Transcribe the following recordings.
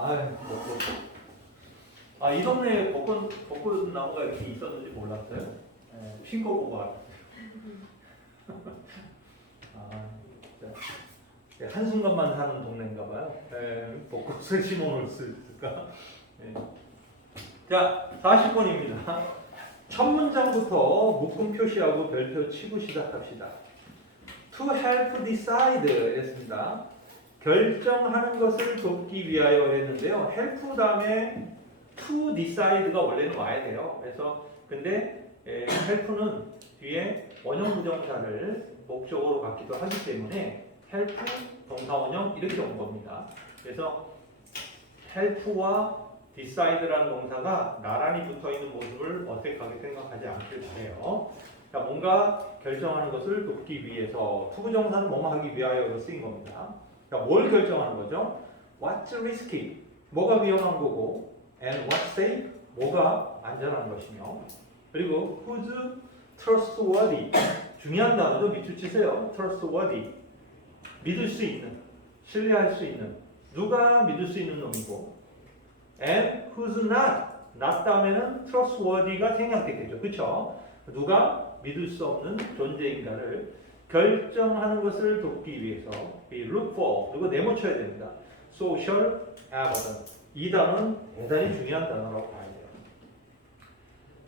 벚꽃. 이 동네에 벚꽃 나무가 이렇게 있었는지 몰랐어요. 신고 보고 알았어요. 한순간만 사는 동네인가 봐요. 벚꽃을 심어놓을 수 있을까? 자, 40번입니다. 첫 문장부터 묶음 표시하고 별표 치고 시작합시다. To help decide 했습니다. 결정하는 것을 돕기 위하여 했는데요. help 다음에 to decide가 원래는 와야 돼요. 그래서 근데 help는 뒤에 원형 부정사를 목적으로 갖기도 하기 때문에 help 동사 원형 이렇게 온 겁니다. 그래서 help와 decide라는 동사가 나란히 붙어있는 모습을 어색하게 생각하지 않길 바래요. 자, 뭔가 결정하는 것을 돕기 위해서 투부정사는 뭐뭐 하기 위하여로 쓰인 겁니다. 자, 뭘 결정하는 거죠? What's risky? 뭐가 위험한 거고 and what's safe? 뭐가 안전한 것이며 그리고 who's trustworthy? 중요한 단어도 밑줄 치세요. trustworthy 믿을 수 있는, 신뢰할 수 있는 누가 믿을 수 있는 놈이고 and who's not 다음에는 trustworthy가 생략되겠죠. 그렇죠? 누가 믿을 수 없는 존재인가를 결정하는 것을 돕기 위해서 we look for 그리고 네모쳐야 됩니다. social evidence 이 단어는 대단히 중요한 단어라고 봐야 돼요.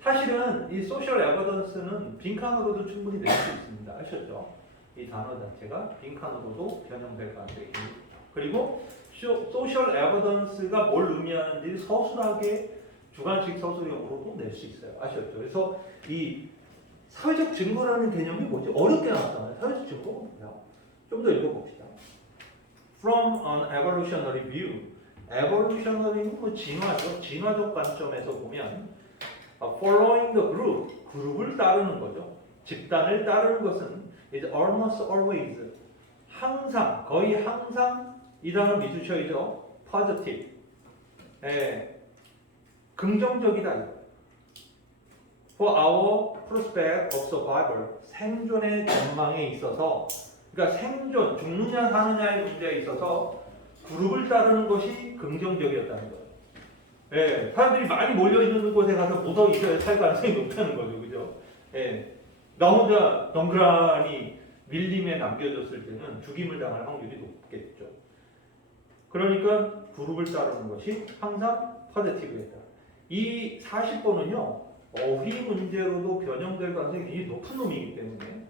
사실은 이 social evidence는 빈칸으로도 충분히 낼 수 있습니다. 아셨죠? 이 단어 자체가 빈칸으로도 변형될 가능성이 있습니다. 그리고 social evidence가 뭘 의미하는지 서술하게 주관식 서술형으로도 낼 수 있어요. 아셨죠? 그래서 이 사회적 증거라는 개념이 뭐지? 어렵게 나왔잖아요. 사회적 증거 뭐야? 좀 더 읽어봅시다. From an evolutionary view. evolutionary는 뭐 진화죠. 진화적 관점에서 보면 following the group. 그룹을 따르는 거죠. 집단을 따르는 것은 is almost always 항상, 거의 항상 이 단어 믿으셔야죠. positive. 긍정적이다. For our prospect of survival. 생존의 전망에 있어서 그러니까 생존, 죽느냐 사느냐의 문제에 있어서 그룹을 따르는 것이 긍정적이었다는 거예요. 사람들이 많이 몰려있는 곳에 가서 묻어 있어야 살 가능성이 높다는 거죠. 그죠? 나 혼자 덩그러니 밀림에 남겨졌을 때는 죽임을 당할 확률이 높겠죠. 그러니까 그룹을 따르는 것이 항상 포지티브이다. 이 40번은요. 어휘 문제로도 변형될 가능성이 굉장히 높은 놈이기 때문에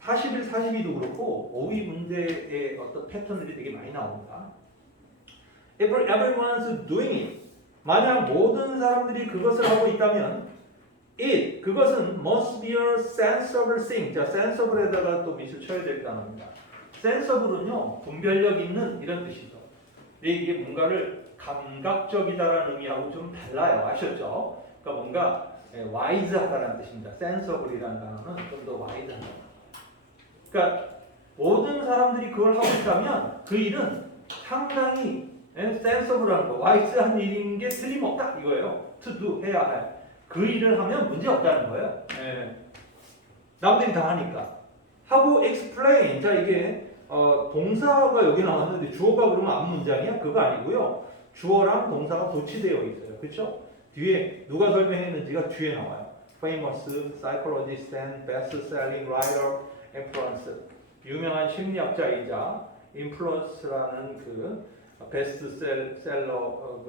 41, 42도 그렇고 어휘 문제의 어떤 패턴들이 되게 많이 나옵니다. Everyone's doing it. 만약 모든 사람들이 그것을 하고 있다면 it, 그것은 must be a sensible thing. 자, sensible에다가 또 밑을 쳐야 될 단어입니다. sensible은요, 분별력 있는 이런 뜻이죠. 이게 뭔가를 감각적이다라는 의미하고 좀 달라요. 아셨죠? 그러니까 뭔가 wise하다라는 뜻입니다. sensible이라는 단어는 좀 더 wise하다. 그러니까 모든 사람들이 그걸 하고 있다면 그 일은 상당히 sensible한 거, wise한 일인 게 틀림없다 이거예요. to do, 해야 할. 그 일을 하면 문제 없다는 거예요. 남들이 다 하니까. 하고 explain. 자, 이게 동사가 여기 나왔는데 주어가 그러면 앞 문장이야? 그거 아니고요. 주어랑 동사가 도치되어 있어요. 그렇죠? 뒤에 누가 설명했는지가 뒤에 나와요. famous psychologist and best-selling writer influence. 유명한 심리학자이자 influence라는 그 베스트셀러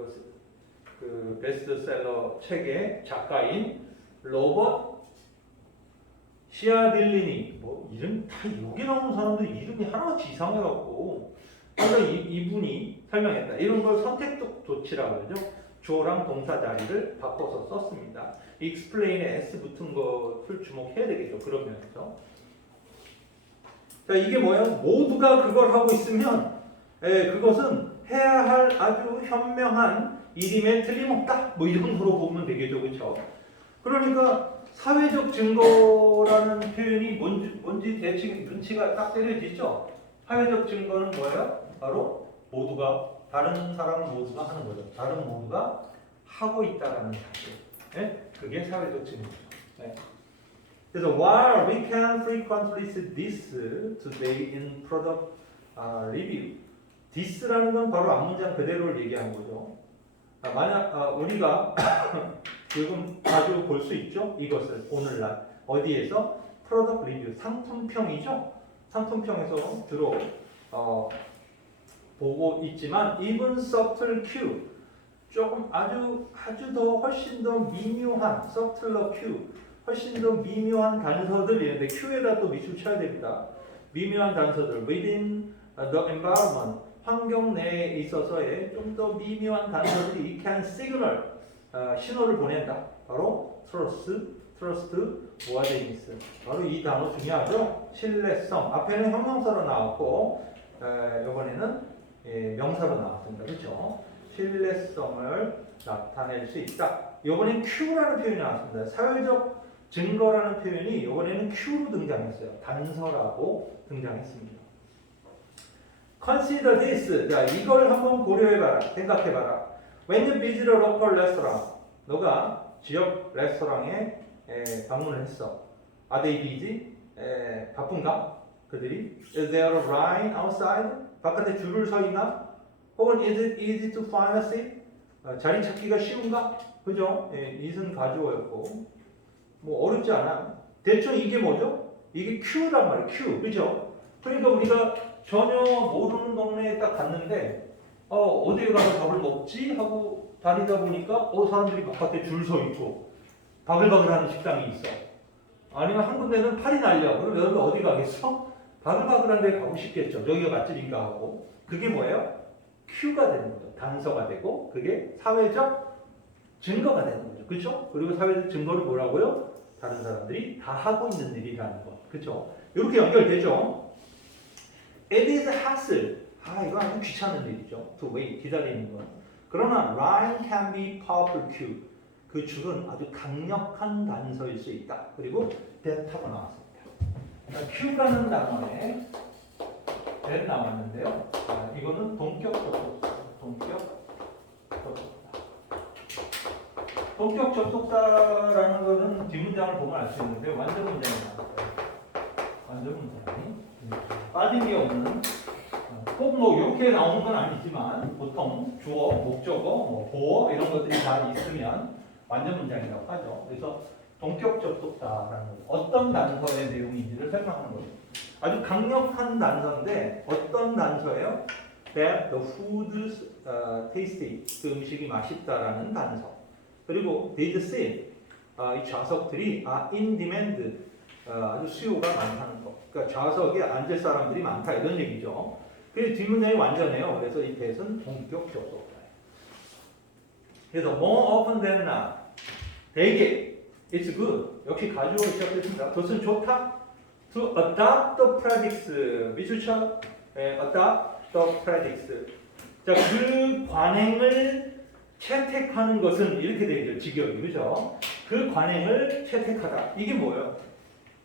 그 베스트셀러 책의 작가인 로버트 시아딜리니 뭐 이름 다 여기 나오는 사람들 이름이 하나같이 이상해갖고 그러니까 이분이 설명했다. 이런 걸 선택적 조치라고 그러죠. 주어랑 동사 자리를 바꿔서 썼습니다. explain에 s 붙은 것을 주목해야 되겠죠. 그런 면에서. 자, 이게 뭐예요? 모두가 그걸 하고 있으면 그것은 해야 할 아주 현명한 일임에 틀림없다. 뭐 이런 거로 보면 되겠죠. 그렇죠? 그러니까 사회적 증거라는 표현이 뭔지 대충 눈치가 딱 때려지죠. 사회적 증거는 뭐예요? 바로 모두가 다른 사람 모두가 하는 거죠. 다른 모두가 하고 있다라는 사실. 그게 사회적 증거죠. 그래서 while we can frequently see this today in product review, this라는 건 바로 앞문장 그대로를 얘기한 거죠. 만약 우리가 지금 자주 볼 수 있죠? 이것을 오늘날 어디에서? 프로덕트 리뷰, 상품평이죠? 상품평에서 주로 보고 있지만 even subtle cue, 조금 아주 더 훨씬 더 미묘한 subtler cue, 훨씬 더 미묘한 단서들이 있는데 cue에다 또 밑줄 쳐야 됩니다. 미묘한 단서들 within the environment, 환경 내에 있어서의 좀 더 미묘한 단서들이 it can signal, 신호를 보낸다. 바로 trust, worthiness. 바로 이 단어 중요하죠. 신뢰성. 앞에는 형용사로 나왔고 이번에는 명사로 나왔습니다. 그렇죠? 신뢰성을 나타낼 수 있다. 이번엔 Q라는 표현이 나왔습니다. 사회적 증거라는 표현이 이번에는 Q로 등장했어요. 단서라고 등장했습니다. Consider this. 자, 이걸 한번 고려해봐라. 생각해봐라. When you visit a local restaurant, 너가 지역 레스토랑에 방문을 했어. Are they busy? 바쁜가? 그들이? Is there a line outside? 바깥에 줄을 서 있나? 혹은 is it easy to find a seat? 자리 찾기가 쉬운가? 그죠? it은 가주어였고 뭐 어렵지 않아요. 대충 이게 뭐죠? 이게 Q란 말이에요. Q. 그죠? 그러니까 우리가 전혀 모르는 동네에 딱 갔는데 어디에 가서 밥을 먹지? 하고 다니다 보니까 사람들이 바깥에 줄 서 있고 바글바글하는 식당이 있어. 아니면 한 군데는 팔이 날려. 그럼 여기 어디 가겠어? 바글바글한 데 가고 싶겠죠. 여기가 맛집인가 하고. 그게 뭐예요? Q가 되는 거죠. 단서가 되고 그게 사회적 증거가 되는 거죠. 그렇죠? 그리고 사회적 증거를 뭐라고요? 다른 사람들이 다 하고 있는 일이라는 거. 그렇죠? 이렇게 연결되죠. It is hassle. 이거 아주 귀찮은 일이죠. To wait, 기다리는 건. 그러나 line can be powerful cue. 그 줄은 아주 강력한 단서일 수 있다. 그리고 that하고 나왔습니다. cue라는 단어에 that 나왔는데요. 이거는 동격 접속사. 동격 접속사라는 거는 뒷문장을 보면 알 수 있는데 완전 문장이 나왔어요. 완전 문장이 빠짐이 없는 꼭 뭐 이렇게 나오는 건 아니지만 보통 주어, 목적어, 보어 이런 것들이 다 있으면 완전 문장이라고 하죠. 그래서 동격 접속사라는 어떤 단서의 내용인지를 설명하는 거죠. 아주 강력한 단서인데 어떤 단서예요? That the food tasty, 그 음식이 맛있다라는 단서. 그리고 these seats, 이 좌석들이 in demand, 아주 수요가 많다는 거. 그러니까 좌석에 앉을 사람들이 많다 이런 얘기죠. 그래서 뒷문장이 완전해요. 그래서 이 대은 동격 접속사예요. 그래서 more often than not, 대개 it's good. 역시 가주어 시작됐습니다. 그것은 좋다. To adopt the practice. 미술처럼 adopt the practice. 자, 그 관행을 채택하는 것은 이렇게 되죠. 직역이 그죠? 그 관행을 채택하다. 이게 뭐예요?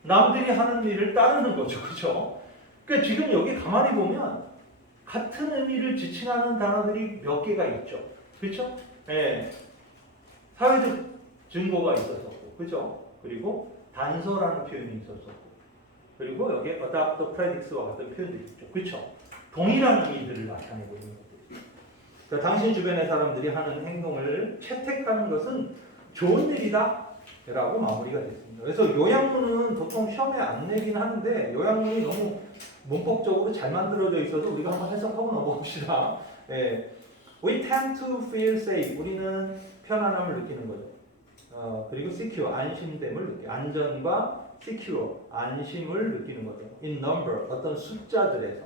남들이 하는 일을 따르는 거죠. 그죠? 그러니까 지금 여기 가만히 보면 같은 의미를 지칭하는 단어들이 몇 개가 있죠. 그렇죠? 사회적 증거가 있었었고, 그죠? 그리고 단서라는 표현이 있었었고, 그리고 여기에 adopt the practice와 같은 표현들이 있죠. 그렇죠? 동일한 의미들을 나타내고 있는 것들이죠. 그러니까 당신 주변의 사람들이 하는 행동을 채택하는 것은 좋은 일이다 라고 마무리가 됐습니다. 그래서 요약문은 보통 시험에 안 내긴 하는데 요약문이 너무 문법적으로 잘 만들어져 있어서 우리가 한번 해석하고 넘어갑시다. We tend to feel safe. 우리는 편안함을 느끼는 거죠. 그리고 secure, 안심됨을 느끼. 안전과 secure, 안심을 느끼는 거죠. In number, 어떤 숫자들에서.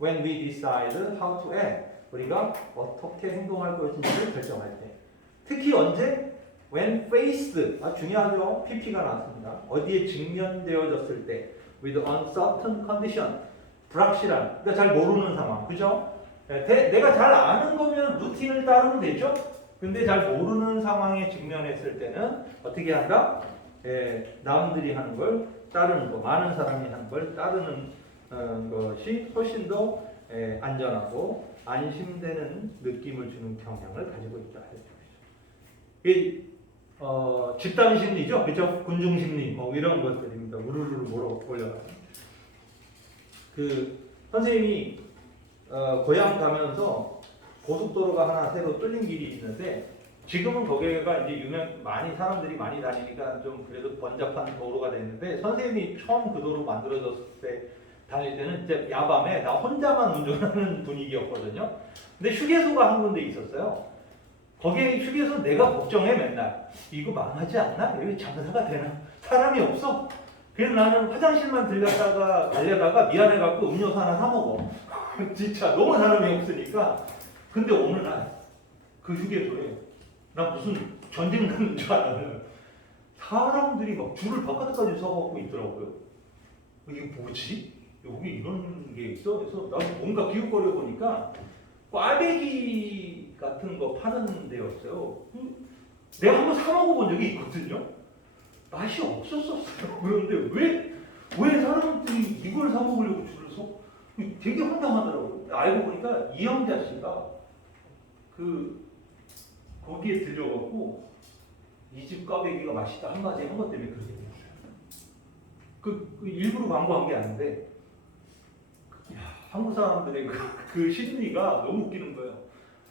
When we decide how to act, 우리가 어떻게 행동할 것인지를 결정할 때. 특히 언제? When faced, 중요하죠. PP가 나왔습니다. 어디에 직면되어졌을 때. With uncertain condition, 불확실한, 그러니까 잘 모르는 상황, 그죠? 내가 잘 아는 거면 루틴을 따르면 되죠? 근데 잘 모르는 상황에 직면했을 때는 어떻게 한다? 남들이 하는 걸 따르는 거, 많은 사람이 하는 걸 따르는 것이 훨씬 더 안전하고 안심되는 느낌을 주는 경향을 가지고 있다. 이 집단 심리죠, 그죠? 군중 심리, 뭐 이런 것들입니다. 우르르 몰아올려가는. 그 선생님이 고향 가면서 고속도로가 하나 새로 뚫린 길이 있는데 지금은 거기가 이제 많이 사람들이 많이 다니니까 좀 그래도 번잡한 도로가 됐는데 선생님이 처음 그 도로 만들어졌을 때 다닐 때는 진짜 야밤에 나 혼자만 운전하는 분위기였거든요. 근데 휴게소가 한 군데 있었어요. 거기에 휴게소 내가 걱정해 맨날. 이거 망하지 않나? 여기 장사가 되나? 사람이 없어. 그래서 나는 화장실만 들렸다가 달려다가 미안해갖고 음료수 하나 사 먹어. 진짜 너무 사람이 없으니까. 근데 어느 날 그 휴게소에 나 무슨 전쟁 나는 줄 알았는데 사람들이 막 줄을 바깥까지 서갖고 있더라고요. 이게 뭐지? 여기 이런 게 있어? 그래서 나도 뭔가 기웃거려 보니까 꽈배기 같은 거 파는 데였어요. 내가 한번 사 먹어본 적이 있거든요. 맛이 없었었어요. 그런데 왜 사람들이 이걸 사 먹으려고 줄을 서? 되게 황당하더라고요. 알고 보니까 이영자 씨가 거기에 들려갖고 이 집 꽈배기가 맛있다 한마디 한 것 때문에 그렇게 됐어요. 그 일부러 광고한 게 아닌데 한국 사람들의 그 심리가 너무 웃기는 거예요.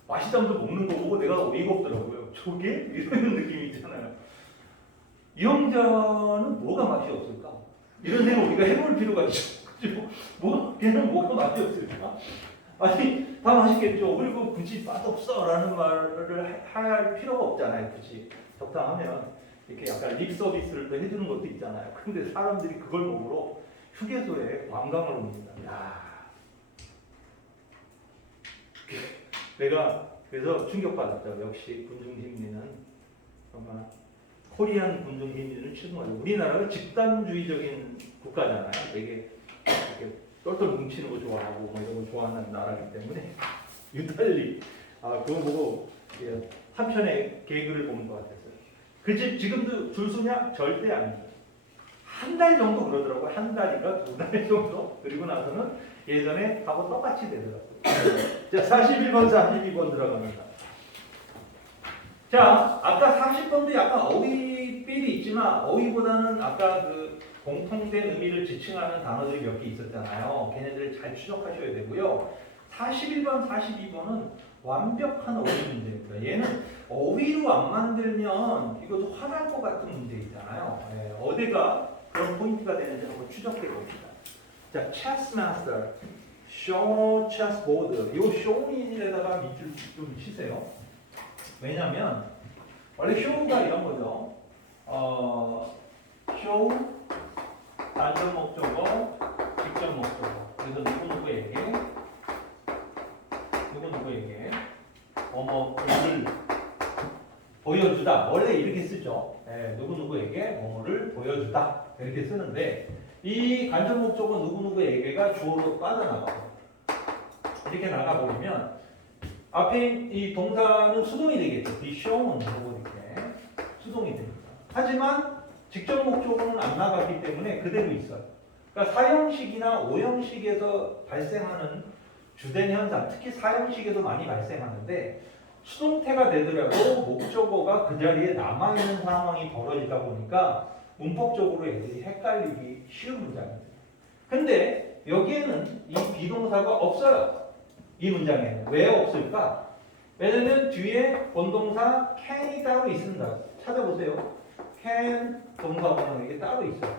맛있다면서 먹는 거 보고 내가 어이가 없더라고요. 저게? 이런 느낌이 있잖아요. 이영자는 뭐가 맛이 없을까? 이런 생각 우리가 해볼 필요가 있죠. 그죠? 걔는 뭐가 맛이 없을까? 아니, 다 맛있겠죠. 그리고 굳이 맛없어 라는 말을 할 필요가 없잖아요. 굳이. 적당하면 이렇게 약간 립 서비스를 또 해주는 것도 있잖아요. 근데 사람들이 그걸 먹으러 휴게소에 관광을 옵니다. 야. 내가 그래서 충격받았죠. 역시 군중심리는 정말 코리안 군중심리는 최고예요. 우리나라가 집단주의적인 국가잖아요. 되게 이렇게 똘똘 뭉치는 거 좋아하고 뭐 이런 거 좋아하는 나라이기 때문에 유달리 그거 보고 한편의 개그를 보는 것 같았어요. 그 집 지금도 줄 서냐? 절대 아니에요. 한 달 정도 그러더라고요. 한 달인가 두 달 정도. 그리고 나서는 예전에 하고 똑같이 되더라고요. 자, 41번, 42번 들어갑니다. 자, 아까 40번도 약간 어휘삘이 있지만 어휘보다는 아까 그 공통된 의미를 지칭하는 단어들이 몇 개 있었잖아요. 걔네들을 잘 추적하셔야 되고요. 41번, 42번은 완벽한 어휘 문제입니다. 얘는 어휘로 안 만들면 이것도 화날 것 같은 문제 있잖아요. 어디가 그런 포인트가 되는지 한번 추적해 봅니다. 자, chess master, show chessboard. 이 show인에다가 밑줄 좀 치세요. 왜냐면 원래 show가 이런 거죠. show 단전 목적어, 직접 목적어. 그래서 누구누구에게 뭐뭐를 보여주다. 원래 이렇게 쓰죠. 누구누구에게 뭐뭐를 보여주다. 이렇게 쓰는데 이 간접 목적어 누구누구에게가 주어로 빠져나가요. 이렇게 나가버리면 앞에 이 동사는 수동이 되겠죠. be shown 하고 이렇게 수동이 됩니다. 하지만 직접 목적어는 안 나가기 때문에 그대로 있어요. 그러니까 사형식이나 오형식에서 발생하는 주된 현상, 특히 사형식에서 많이 발생하는데 수동태가 되더라도 목적어가 그 자리에 남아있는 상황이 벌어지다 보니까 문법적으로 애들이 헷갈리기 쉬운 문장입니다. 근데 여기에는 이 비동사가 없어요. 이 문장에는. 왜 없을까? 왜냐면 뒤에 본동사 can이 따로 있습니다. 찾아보세요. can 동사구는 이게 따로 있어요.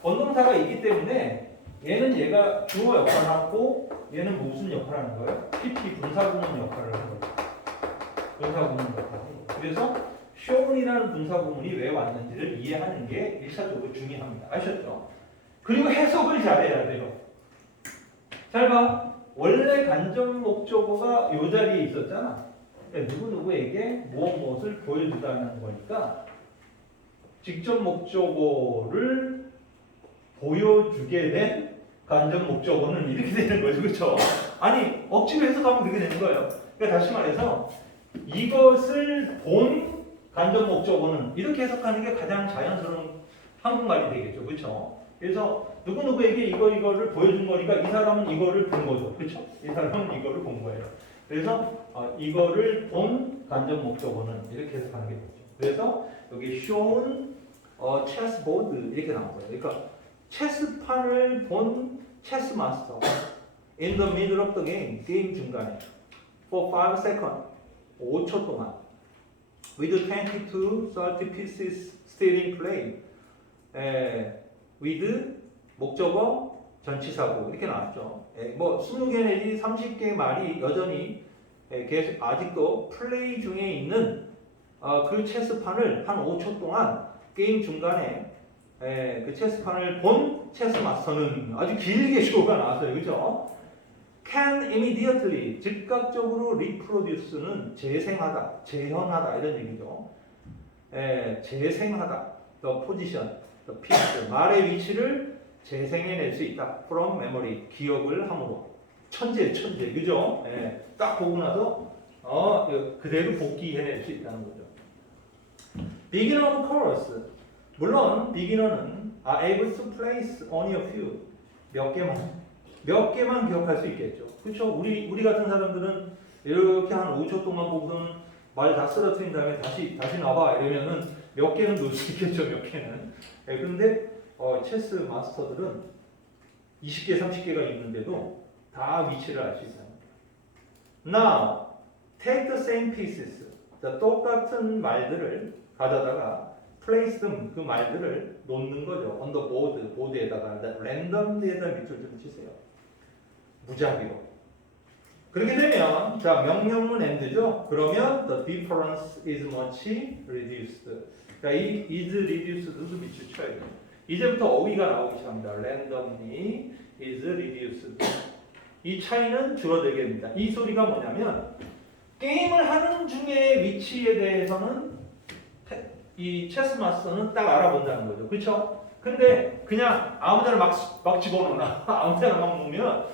본동사가 있기 때문에 얘는 얘가 주어 역할을 하고 얘는 무슨 역할을 하는 거예요? PP 분사구문 역할을 하는 거예요. 분사구문 역할을 하는 거예요. 그래서 shown이라는 분사구문이 왜 왔는지를 이해하는 게 1차적으로 중요합니다. 아셨죠? 그리고 해석을 잘해야 돼요. 잘 봐. 원래 간접 목적어가 이 자리에 있었잖아. 누구누구에게 무엇을 보여주다는 거니까 직접 목적어를 보여주게 된 간접 목적어는 이렇게 되는 거죠. 그렇죠? 아니 억지로 해석하면 그렇게 되는 거예요. 그러니까 다시 말해서 이것을 본 간접 목적어는 이렇게 해석하는 게 가장 자연스러운 한국말이 되겠죠. 그렇죠? 그래서 누구누구에게 이거를 보여준 거니까 이 사람은 이거를 본 거죠. 그렇죠? 이 사람은 이거를 본 거예요. 그래서 이거를 본 간접 목적어는 이렇게 해석하는 게 되죠. 그래서 여기 shown chessboard 이렇게 나온 거예요. 그러니까 체스판을 본 체스 마스터. in the middle of the game, 게임 중간에 for 5 seconds, 5초 동안 with 20 to 30 pieces still in play, with 목적어 전치사고 이렇게 나왔죠. 뭐 20개 내지 30개의 말이 여전히 계속 아직도 플레이 중에 있는 그 체스판을 한 5초 동안 게임 중간에 그 체스판을 본 체스 마스터는 아주 길게 쇼가 나왔어요. 그죠? can immediately 즉각적으로 reproduce는 재생하다, 재현하다 이런 얘기죠. 재생하다, the position, the piece, 말의 위치를 재생해낼 수 있다. from memory, 기억을 함으로. 천재, 그죠? 딱 보고 나서 그대로 복귀해낼 수 있다는 거죠. beginner of course, 물론 beginner는 are able to place only a few, 몇 개만 기억할 수 있겠죠. 그렇죠? 우리 같은 사람들은 이렇게 한 5초 동안 보고서는 말 다 쓰러뜨린 다음에 다시 나봐 이러면은 몇 개는 놓을 수 있겠죠. 몇 개는. 그런데 체스 마스터들은 20개, 30개가 있는데도 다 위치를 알 수 있어요. Now, take the same pieces. 자, 똑같은 말들을 가져다가 place them, 그 말들을 놓는 거죠. on the board, 보드에다가 랜덤리에다 밑줄 좀 치세요. 무작위로. 그렇게 되면 자, 명령문 and죠. 그러면 the difference is much reduced. 자, 이 is reduced도 밑줄 쳐야 돼요. 이제부터 어휘가 나오기 시작합니다. randomly is reduced. 이 차이는 줄어들게 됩니다. 이 소리가 뭐냐면 게임을 하는 중에 위치에 대해서는 이 체스 마스터는 딱 알아본다는 거죠. 그렇죠? 근데 그냥 아무데나 막 집어넣나 아무데나 막 놓으면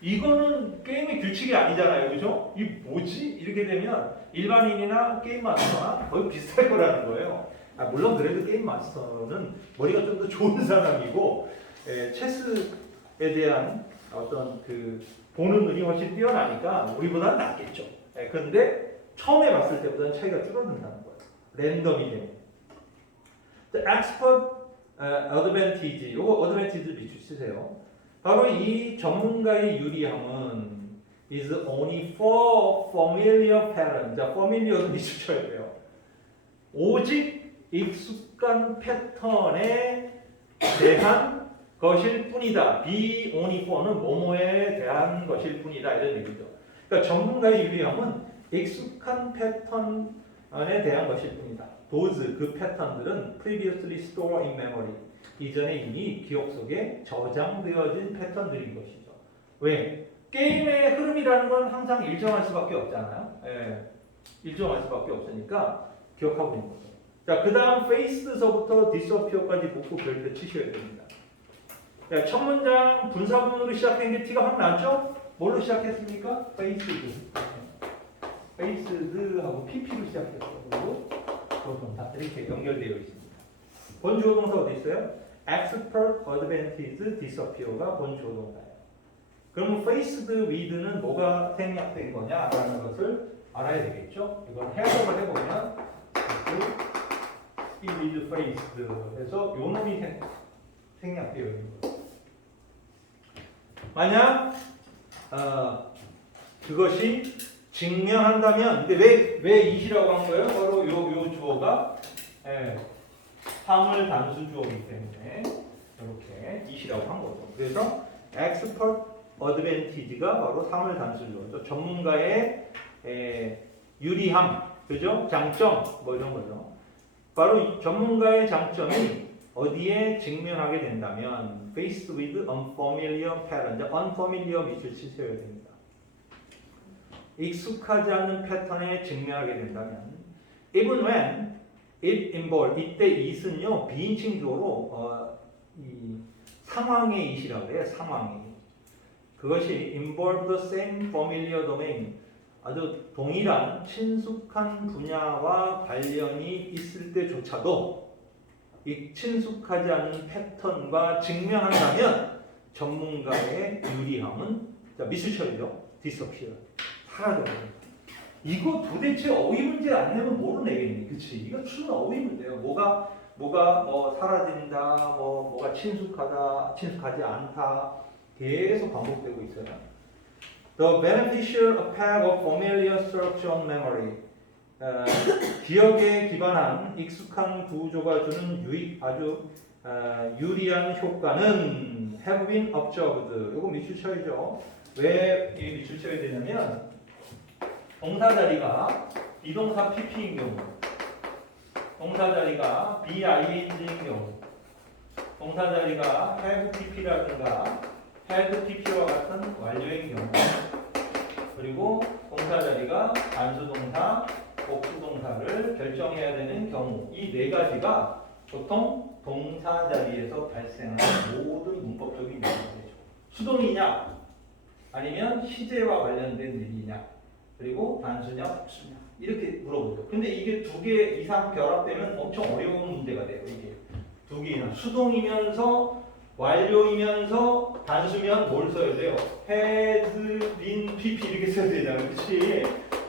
이거는 게임의 규칙이 아니잖아요. 그죠? 이 뭐지? 이렇게 되면 일반인이나 게임 마스터나 거의 비슷할 거라는 거예요. 물론 그래도 게임 마스터는 머리가 좀 더 좋은 사람이고 체스에 대한 어떤 그 보는 눈이 훨씬 뛰어나니까 우리보다는 낫겠죠. 그런데 처음에 봤을 때보다는 차이가 줄어든다는 거예요. 랜덤이 되면. The expert advantage, 요거 advantage 밑줄 치세요. 바로 이 전문가의 유리함은 is only for familiar pattern. 자, familiar도 밑줄 쳐야 돼요. 오직 익숙한 패턴에 대한 것일 뿐이다. be only for는 뭐뭐에 대한 것일 뿐이다. 이런 얘기죠. 그러니까 전문가의 유리함은 익숙한 패턴에 대한 것일 뿐이다. those, 그 패턴들은 previously stored in memory. 이전에 이미 기억 속에 저장되어진 패턴들인 것이죠. 왜? 게임의 흐름이라는 건 항상 일정할 수밖에 없잖아요. 일정할 수밖에 없으니까 기억하고 있는 거죠. 자, 그 다음 face서부터 disappear까지 묶고 별표 치셔야 됩니다. 자, 첫 문장 분사구문으로 시작한 게 티가 확 나죠? 뭘로 시작했습니까? face드하고 pp로 시작했어요. 그리고 다 이렇게 연결되어 있습니다. 본주어 동사 어디 있어요? expert advantage disappear가 본주어 동사예요. 그러면 faced with는 뭐가 생략된 거냐라는 것을 알아야 되겠죠? 이걸 해석을 해보면 이 with faced 해서 요 놈이 생략되어 있는 거예요. 만약 그것이 직면한다면, 근데 왜 이시라고 한 거예요? 바로 요 주어가 화물 단수 주어이기 때문에 이렇게 이시라고 한 거죠. 그래서 expert advantage가 바로 화물 단수 주어죠. 전문가의 유리함, 그죠? 장점, 뭐 이런 거죠. 바로 전문가의 장점이 어디에 직면하게 된다면 faced with unfamiliar pattern, unfamiliar 밑줄 치셔야 됩니다. 익숙하지 않은 패턴에 직면하게 된다면 even when it involve, 이때 it은요 비인칭 주어로 이 상황의 it이라고 해요. 상황이 그것이 involve the same familiar domain, 아주 동일한 친숙한 분야와 관련이 있을 때조차도 이 친숙하지 않은 패턴과 직면한다면 전문가의 유리함은 밑줄 쳐야죠. disappear, 사라져요. 이거 도대체 어휘 문제 안 내면 뭐로 내겠니? 그치? 이거 춘 어휘 문제예요. 뭐가 뭐 사라진다, 뭐가 친숙하다, 친숙하지 않다, 계속 반복되고 있어요. The beneficial effect of familiar structure on memory. 기억에 기반한 익숙한 구조가 주는 아주 유리한 효과는 have been observed. 이거 밑줄 쳐야죠. 왜 이 밑줄 쳐야 되냐면 동사 자리가 비동사 PP인 경우, 동사 자리가 BING인 경우, 동사 자리가 have PP라든가 had PP와 같은 완료인 경우, 그리고 동사 자리가 단수동사, 복수동사를 결정해야 되는 경우, 이 네 가지가 보통 동사 자리에서 발생하는 모든 문법적인 요소죠. 수동이냐, 아니면 시제와 관련된 일이냐, 그리고 단수냐, 복수냐, 이렇게 물어보죠. 근데 이게 두 개 이상 결합되면 엄청 어려운 문제가 돼요. 이게 두 개 이상 수동이면서 완료이면서 단수면 뭘 써야 돼요? has been pp 이렇게 써야 되잖아요. 그렇지?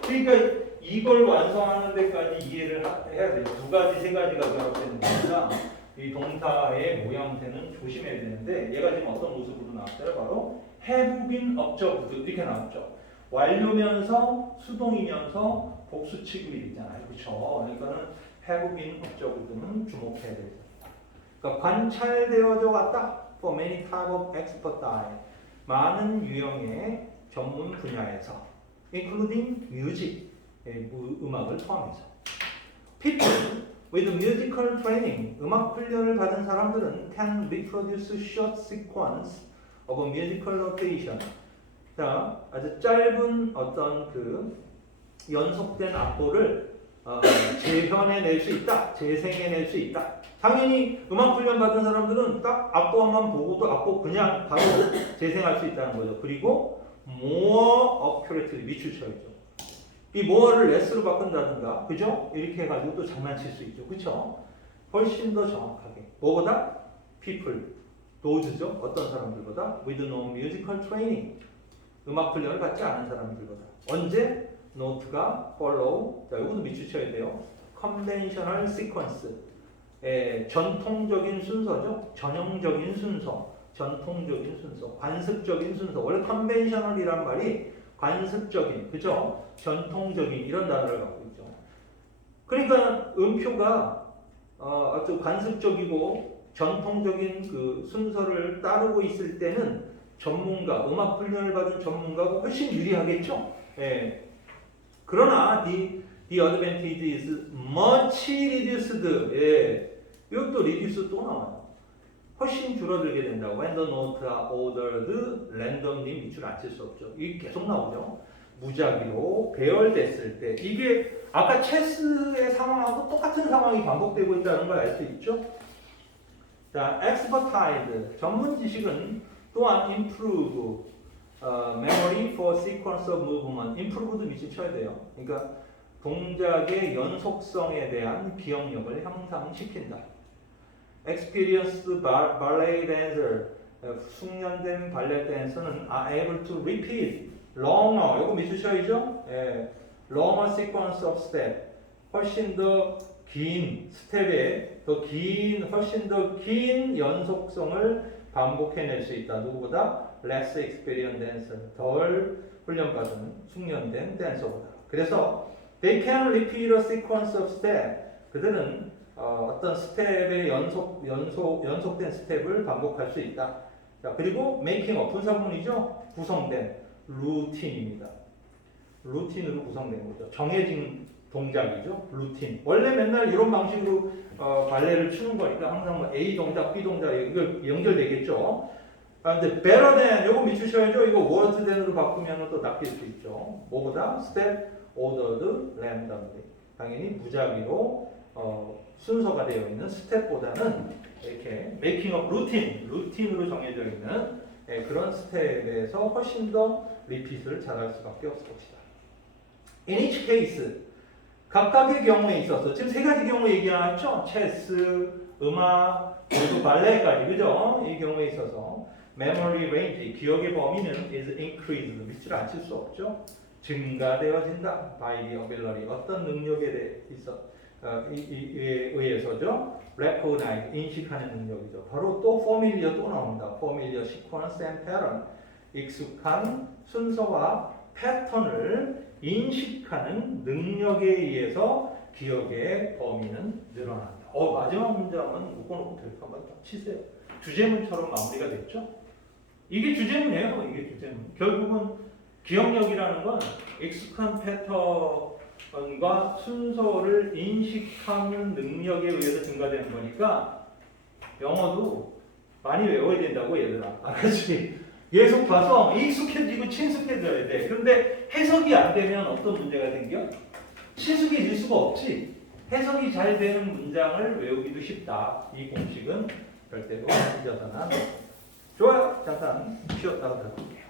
그러니까 이걸 완성하는 데까지 이해를 해야 돼요. 두 가지, 세 가지가 결합되는 거니까 이 동사의 모양새는 조심해야 되는데 얘가 지금 어떤 모습으로 나왔어요? 바로 have been observed 이렇게 나왔죠. 완료면서 수동이면서 복수 취급이 있잖아요. 그렇죠? 그러니까는 have been observed는 주목해야 되죠. 그러니까 관찰되어져 왔다. For many type of expertise. 많은 유형의 전문 분야에서, including music, 음악을 포함해서. People with musical training, 음악 훈련을 받은 사람들은 can reproduce short sequence of a musical notation. 자, 아주 짧은 어떤 그 연속된 악보를 재현해낼 수 있다, 재생해낼 수 있다. 당연히 음악 훈련 받은 사람들은 딱 악보만 보고도 악보 그냥 바로 재생할 수 있다는 거죠. 그리고 more accurately 밑줄 쳐야죠. 이 more를 less로 바꾼다든가, 그죠? 이렇게 해가지고 또 장난칠 수 있죠, 그렇죠? 훨씬 더 정확하게. 뭐보다? people, those죠. 어떤 사람들보다? with no musical training, 음악 훈련을 받지 않은 사람들보다. 언제? note가 follow. 자, 이것도 밑줄 쳐야 돼요. conventional sequence. 전통적인 순서죠. 전형적인 순서, 전통적인 순서, 관습적인 순서. 원래 conventional이란 말이 관습적인, 그죠? 전통적인 이런 단어를 갖고 있죠. 그러니까 음표가 아주 관습적이고 전통적인 그 순서를 따르고 있을 때는 전문가, 음악 훈련을 받은 전문가가 훨씬 유리하겠죠. 예. 그러나 the advantage is much reduced. 예. 이것도 reduce 또 나와요. 훨씬 줄어들게 된다고. When the notes are ordered randomly 밑줄 안 칠 수 없죠. 이게 계속 나오죠. 무작위로 배열됐을 때 이게 아까 체스의 상황하고 똑같은 상황이 반복되고 있다는 걸 알 수 있죠. 자, expertise 전문 지식은 또한 improve memory for sequence of movement. improve도 밑줄 쳐야 돼요. 그러니까 동작의 연속성에 대한 기억력을 향상시킨다. experienced ballet dancer, 숙련된 발레 댄서는 are able to repeat longer, 이거 밑줄 쳐야죠? 예, longer sequence of step, 훨씬 더 긴 스텝에 훨씬 더 긴 연속성을 반복해낼 수 있다. 누구보다? less experienced dancer, 덜 훈련받은 숙련된 댄서보다. 그래서 they can repeat a sequence of step. 그들은 어떤 스텝의 연속된 스텝을 반복할 수 있다. 자, 그리고 making a 분사구문이죠. 구성된 루틴입니다. 루틴으로 구성된 거죠. 정해진 동작이죠. 루틴. 원래 맨날 이런 방식으로 발레를 추는 거니까 항상 뭐 A 동작, B 동작 이걸 연결되겠죠. 근데 better than 요거 밑줄 쳐야죠. 이거 worse than으로 바꾸면 또 낚일 수 있죠. 뭐보다? step ordered randomly. 당연히 무작위로 순서가 되어 있는 스텝보다는 이렇게 making of routine, 루틴으로 정해져 있는 그런 스텝에서 훨씬 더 리핏을 잘할 수밖에 없을 것이다. In each case, 각각의 경우에 있어서 지금 세 가지 경우 얘기하죠. 체스, 음악, 그리고 발레까지, 그죠? 이 경우에 있어서 memory range, 기억의 범위는 is increased, 밑줄 안 칠 수 없죠. 증가되어진다. by the ability, 어떤 능력에 대해 있어 에 의해서죠. recognize, 인식하는 능력이죠. 바로 또 familiar 또 나옵니다. familiar, sequence and pattern. 익숙한 순서와 패턴을 인식하는 능력에 의해서 기억의 범위는 늘어난다. 마지막 문장은 묶어놓고 별 한번 딱 치세요. 주제문처럼 마무리가 됐죠? 이게 주제문이에요. 이게 주제문. 결국은 기억력이라는 건 익숙한 패턴과 순서를 인식하는 능력에 의해서 증가되는 거니까 영어도 많이 외워야 된다고 얘들아. 알았지? 계속 봐서 익숙해지고 친숙해져야 돼. 그런데 해석이 안 되면 어떤 문제가 생겨? 친숙해질 수가 없지. 해석이 잘 되는 문장을 외우기도 쉽다. 이 공식은 절대로 잊어서는 안 돼. 좋아요. 잠깐 쉬었다가 들어볼게요.